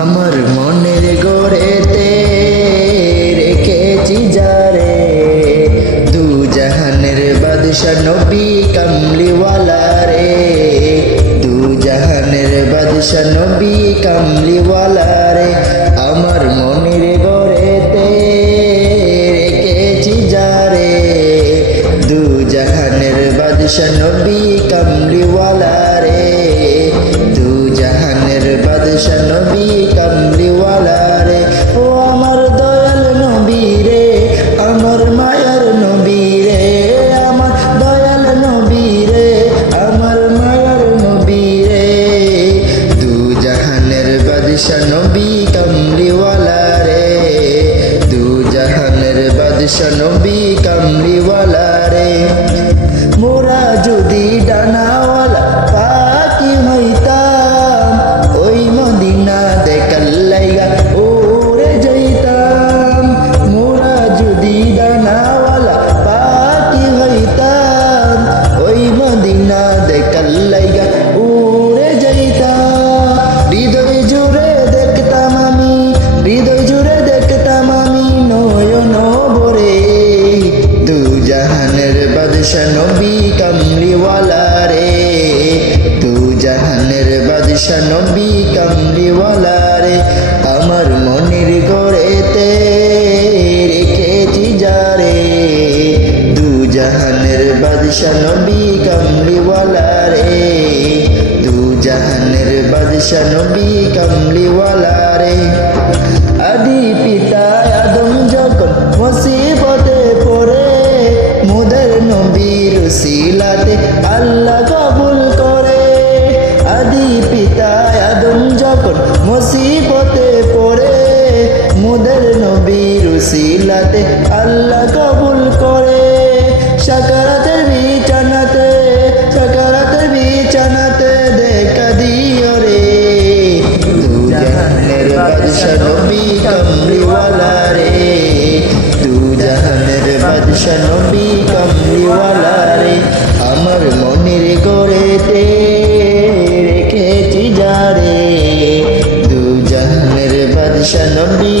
আমার মনের গড়েতে রেখেছি যারে, দু জাহানের বাদশা নবী কামলিওয়ালা রে, দু জাহানের বাদশা নবী কামলিওয়ালা রে। আমার মনের গড়েতে রেখেছি যারে, দু জাহানের বাদশা নবী কামলিওয়ালা রে, দু জাহানের বাদশা নবী কামলিওয়ালা রে। ও আমার দয়াল নবী রে, আমার মায়ার নবী রে, আমার দয়াল নবী রে, আমার মায়ার নবী রে, দু জাহানের বাদশা নবী কামলিওয়ালা রে, দু জাহানের বাদশা নবী কামলিওয়ালা রে। মোরা যদি ডানাওয়ালা পাখি হইতাম, ওই মদিনা দেখার লাইগা উড়ে যাইতাম। মোরা যদি ডানাওয়ালা পাখি হইতাম, ওই মদিনা দেখার লাইগা উড়ে যাইতাম। হৃদয় জুড়ে দেখতাম আমি, হৃদয় জুড়ে দেখতাম আমি নয়ন ভরে, দু জাহানের বাদশা নবী কামলিওয়ালা রে, দু জাহানের বাদশা নবী কামলিওয়ালা রে। আমার মনের গড়েতে রেখেছি যারে, দু জাহানের বাদশা নবী কামলিওয়ালা রে, দু জাহানের বাদশা নবী কামলিওয়ালা রে। আদি পিতা আদম যখন মুসিবতে পড়ে, মোদের নবীর উসিলাতে আল্লাহ কবুল করে। আদি পিতা আদম যখন মুসিবতে পড়ে, মোদের নবীর উসিলাতে আল্লাহ কবুল করে। সাকারাতের বিছানাতে, সাকারাতের বিছানাতে দেখা দিও রে, দু জাহানের বাদশা নবী কামলিওয়ালা রে, দু জাহানের বাদশা নবী কামলিওয়ালা রে। আমার মনের গড়েতে রেখেছি যারে, দু জাহানের বাদশা নবী